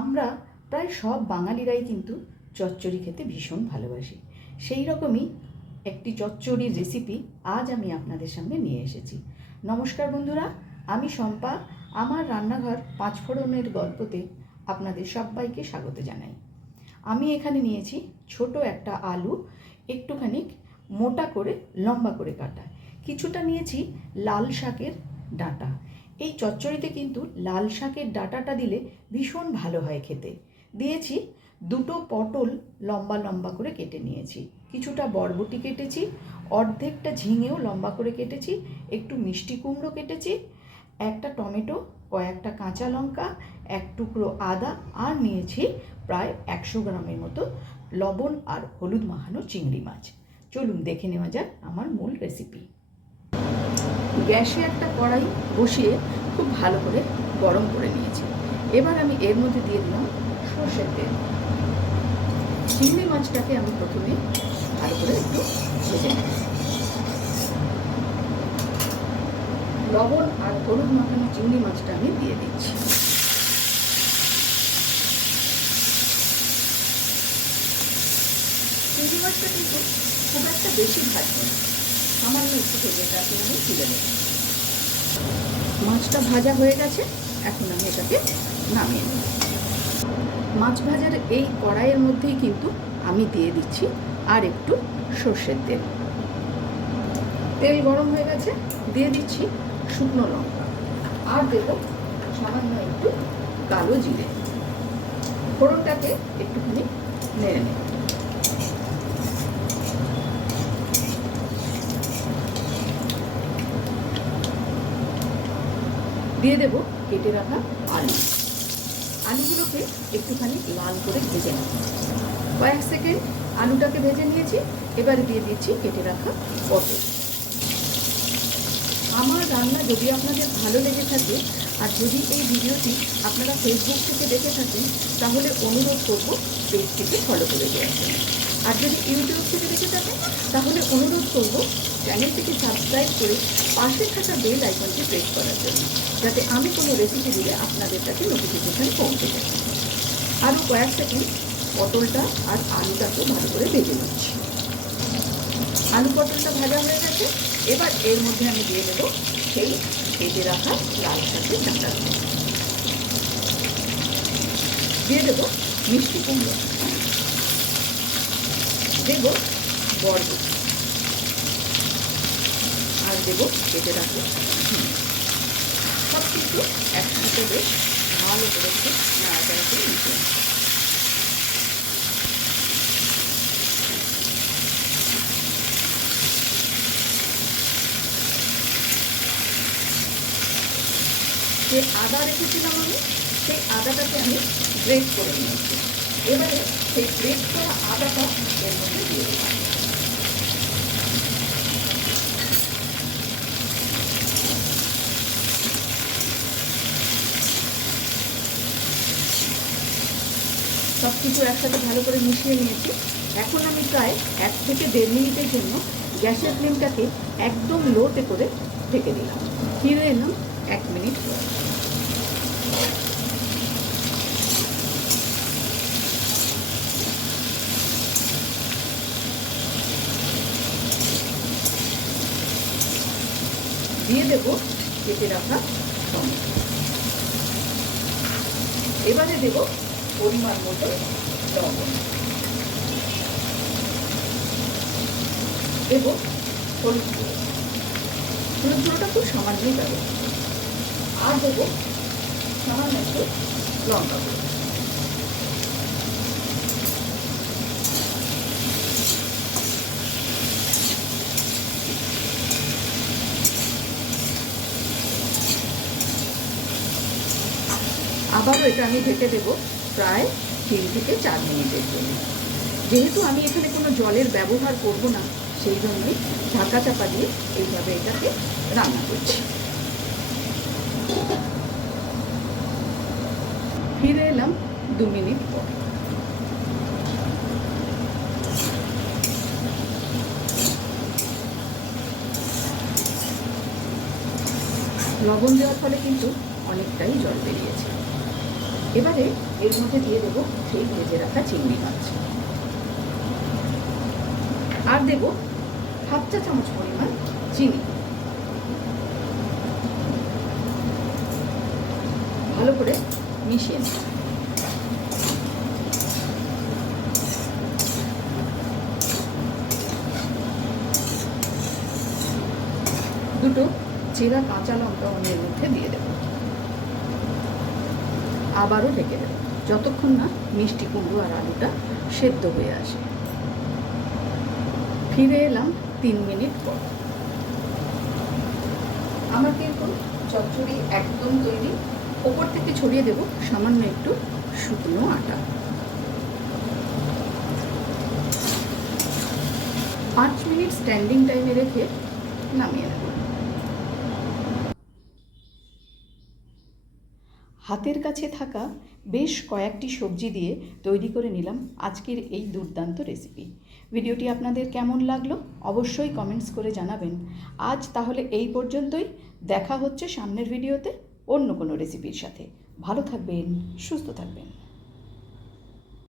আমরা প্রায় সব বাঙালিরাই কিন্তু চচ্চড়ি খেতে ভীষণ ভালোবাসি। সেই রকমই একটি চচ্চড়ির রেসিপি আজ আমি আপনাদের সামনে নিয়ে এসেছি। নমস্কার বন্ধুরা, আমি শম্পা। আমার রান্নাঘর পাঁচফোড়নের গল্পতে আপনাদের সবাইকে স্বাগত জানাই। আমি এখানে নিয়েছি ছোট একটা আলু, একটুখানি মোটা করে লম্বা করে কাটা, কিছুটা নিয়েছি লাল শাকের ডাঁটা। এই চচ্চড়িতে কিন্তু লাল শাকের ডাঁটাটা দিলে ভীষণ ভালো হয় খেতে। দিয়েছি দুটো পটল লম্বা লম্বা করে কেটে নিয়েছি, কিছুটা বরবটি কেটেছি, অর্ধেকটা ঝিঙেও লম্বা করে কেটেছি, একটু মিষ্টি কুমড়ো কেটেছি, একটা টমেটো, কয়েকটা কাঁচা লঙ্কা, এক টুকরো আদা, আর নিয়েছি প্রায় 100 গ্রামের মতো লবণ আর হলুদ মাখানো চিংড়ি মাছ। চলুন দেখে নেওয়া যাক আমার মূল রেসিপি। গ্যাসে একটা কড়াই বসিয়ে খুব ভালো করে গরম করে নিয়েছি। এবার আমি এর মধ্যে দিয়ে দিলাম সর্ষের তেল। চিংড়ি মাছটাকে আমি প্রথমে ভালো করে একটু ভেজে নেব। লবণ আর হলুদ মাখানো চিংড়ি মাছটা আমি দিয়ে দিচ্ছি। চিংড়ি মাছটা কিন্তু খুব একটা বেশি ভাজবো না, সামান্য একটু ভেজে এটাকে আমি তুলে নেব। মাছটা ভাজা হয়ে গেছে, এখন আমি এটাকে নামিয়ে নেব। মাছ ভাজার এই কড়াইয়ের মধ্যেই কিন্তু আমি দিয়ে দিচ্ছি আর একটু সর্ষের তেল। তেল গরম হয়ে গেছে, দিয়ে দিচ্ছি শুকনো লঙ্কা, আর দেব সামান্য একটু কালো জিরে। ফোড়নটাকে একটুখানি নেড়ে নেব। দিয়ে দেব কেটে রাখা আলু। আলুগুলোকে একটুখানি লাল করে ভেজে নেব। কয়েক সেকেন্ড আলুটাকে ভেজে নিয়েছি, এবারে দিয়ে দিচ্ছি কেটে রাখা পটল। আমার রান্না যদি আপনাদের ভালো লেগে থাকে আর যদি এই ভিডিওটি আপনারা ফেসবুক থেকে দেখে থাকেন, তাহলে অনুরোধ করব পেজটিকে ফলো করে দেওয়ার জন্য। আর যদি ইউটিউব থেকে দেখে থাকেন, তাহলে অনুরোধ করব চ্যানেলটিকে সাবস্ক্রাইব করে পাশে থাকা বেল আইকনটি প্রেস করার জন্য, যাতে আমি কোনো রেসিপি দিলে আপনাদের কাছে নোটিফিকেশান পৌঁছে যায়। আরও কয়েক সেকেন্ড পটলটা আর আলুটাকে ভালো করে ভেজে নিচ্ছি। আলু পটলটা ভাজা হয়ে গেছে, এবার এর মধ্যে আমি দিয়ে দেবো সেই ভেজে রাখা লাল শাকের ডাঁটা, দিয়ে দেবো মিষ্টি কুমড়ো, দেবো বরবটি, আর দেবো কেটে রাখবো। সব কিছু একসাথে বেশ ভালো করে একটু নাড়াচাড়া করে মিশিয়ে নেব। যে আদা রেখেছিলাম আমি, সেই আদাটাকে আমি গ্রেট করে নিয়েছি। এবারে সেই গ্রেট করা আদাটা এর মধ্যে দিয়ে দিলাম। সব কিছু একসাথে ভালো করে মিশিয়ে নিয়েছি। এখন আমি প্রায় 1 থেকে 1.5 মিনিটের জন্য গ্যাসের ফ্লেমটাকে একদম লোতে করে ঢেকে দিলাম। ফিরে এলাম 1 মিনিট পর। দিয়ে দেব কেটে রাখা টমেটো। এবারে দেব পরিমাণ মতো লবণ, দেব হলুদ গুঁড়ো। হলুদ গুঁড়োটা খুব সামান্যই দেবো, আর দেবো সামান্য একটু লঙ্কা গুঁড়ো। আবারও এটা আমি ঢেকে দেবো প্রায় 3 থেকে 4 মিনিটের জন্য। যেহেতু আমি এখানে কোনো জলের ব্যবহার করব না, সেই জন্যই ঢাকা চাপা দিয়ে এইভাবে এটাকে রান্না করছি। ফিরে এলাম 2 মিনিট পর। লবণ দেওয়ার ফলে কিন্তু অনেকটাই জল বেরিয়েছে। এবারে এর মধ্যে দিয়ে দেবো সেই ভেজে রাখা চিংড়ি মাছ, আর দেবো হাফ চা চামচ পরিমাণ চিনি। ভালো করে মিশিয়ে নেব। দুটো চেরা কাঁচা লঙ্কা আমি এর মধ্যে দিয়ে দেব, আবারও ঢেকে দেব যতক্ষণ না মিষ্টি কুমড়ো আর আলুটা সেদ্ধ হয়ে আসে। ফিরে এলাম 3 মিনিট পর। আমার কিন্তু চচ্চড়ি একদম তৈরি। ওপর থেকে ছড়িয়ে দেব সামান্য একটু শুকনো আটা। 5 মিনিট স্ট্যান্ডিং টাইমে রেখে নামিয়ে নেব। হাতের কাছে থাকা বেশ কয়েকটি সবজি দিয়ে তৈরি করে নিলাম আজকের এই দুর্দান্ত রেসিপি। ভিডিওটি আপনাদের কেমন লাগলো অবশ্যই কমেন্টস করে জানাবেন। আজ তাহলে এই পর্যন্তই। দেখা হচ্ছে সামনের ভিডিওতে অন্য কোনো রেসিপির সাথে। ভালো থাকবেন, সুস্থ থাকবেন।